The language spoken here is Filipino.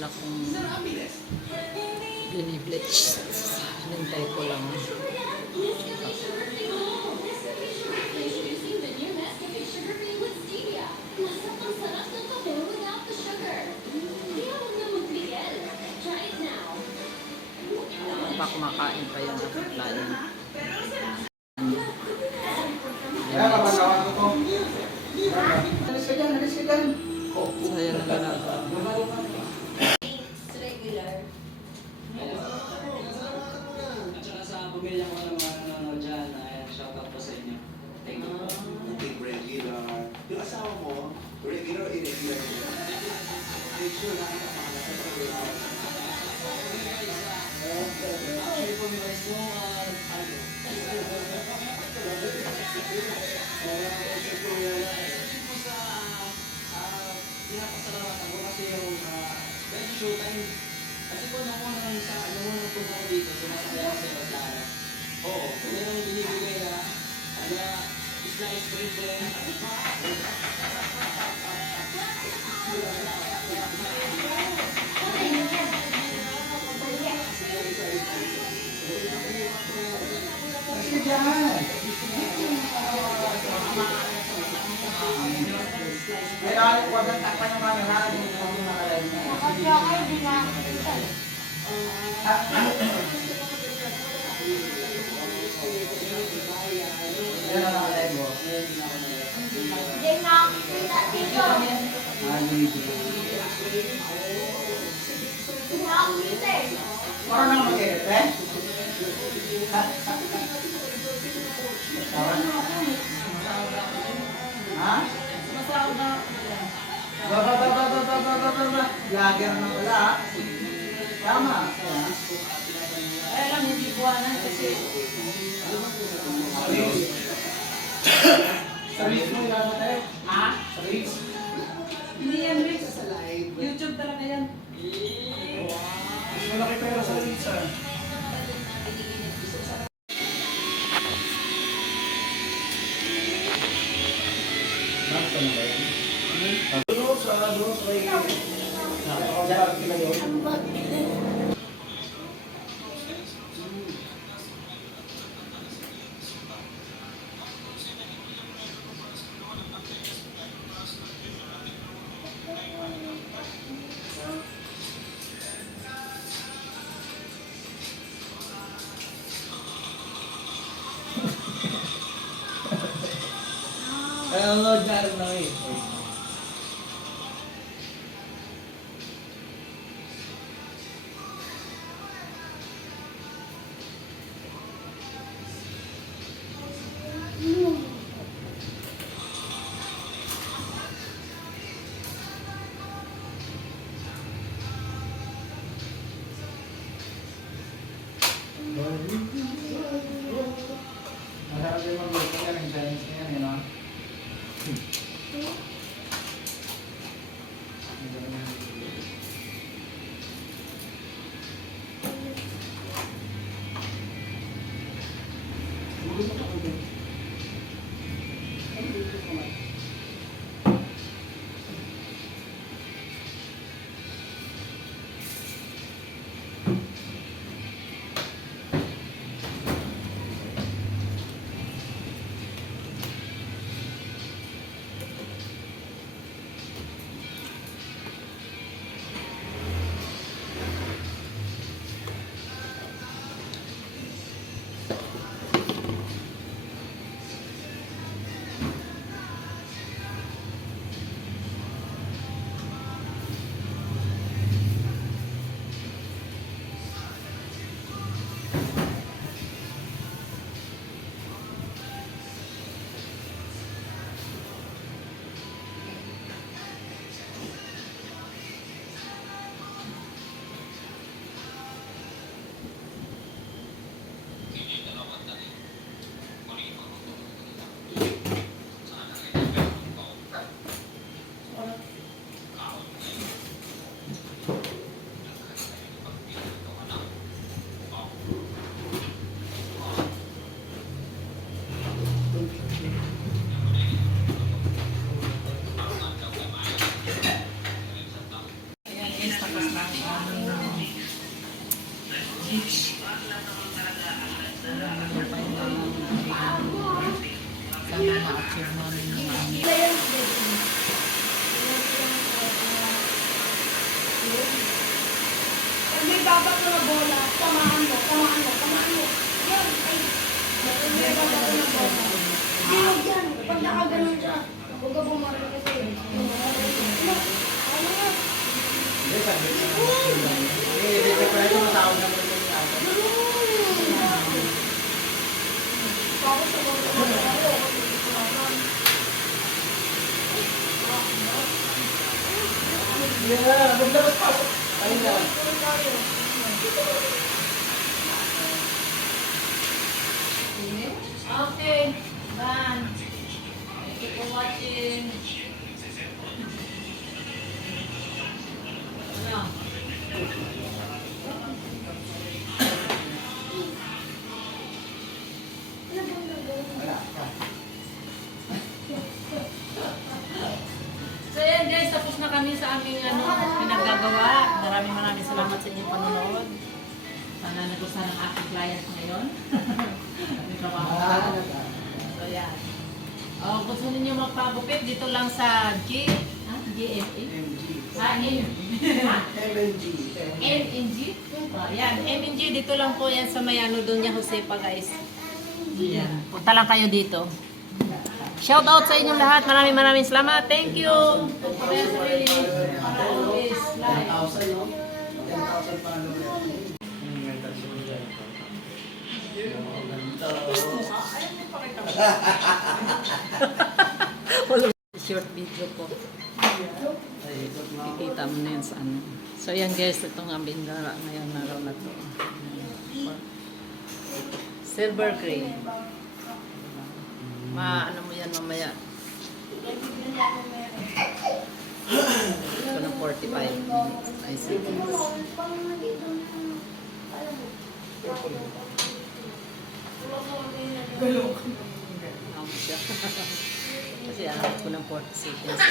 na kung binibleach. Hintay ko lang. Pa kumakain pa yung lain. So, yan ang ginagawa. At saka sa pamilya ko ng mga nanonood dyan, ayan, shoutout po sa inyo. Thank you po. Think regular. Yung asawa mo, regular o irregular? Make sure na nakakapakalas sa regular. Actually po, guys, yung pinapasalamatan ko kasi yung showtime. Kasi po nung unang punta ko dito, sumasaya ako sa iba sa anak. Oo, merong binibigay na slice bread din. Kasi dyan! Kailangan ko agad takpan yung mga nalang yung mga nakalain na. Nakasya kayo, di na. Yan ang nakalain mo. Di na. Dito. Di na ako dito eh. Parang naman mag-edit eh? Ha? Vlogger na wala. Tama. Kaya lang hindi buwanan kasi Sa reels mo ilalabas tayo. ha? Sa reels. Hindi yan Rick. YouTube talaga yan. Mas malaki pera sa reels ah. Doon sa Nanonood na rin na eh. Masarap din mag-look yan, ang challenge na yan, eh, no? Sana ma-achieve namin yung Pag may babato na bola, tamaan mo, tamaan mo, tamaan mo. Yan, ay. Pag may babato na bola. Hindi mo yan. Pag nakaganon ka, huwag ka bumarang kasi. Ano nga? Tapos sa bola na ako, Okay, done. Thank you for watching. Ano? So yan guys, tapos na kami sa aming pinaggagawa. Maraming salamat sa inyong panonood. Sana nagustuhan ng aking client ngayon. Aming trabaho. So yan. Kung gusto ninyo magpagupit, dito lang sa GMA? MNG? Yan, MNG. Dito lang po yan sa Mayano Doña Josepa guys. Yan. Punta lang kayo dito. Shout out sa inyong lahat. Maraming salamat. Thank you. Para always like. Short video ko. Kikita mo na yan sa ano. So yan guys, itong aming dara ngayon araw na to. Silver gray. Ano mo yan mamaya. Ito ng 45 minutes. I see. Ano siya? Kasi alam ko ng 40 seconds.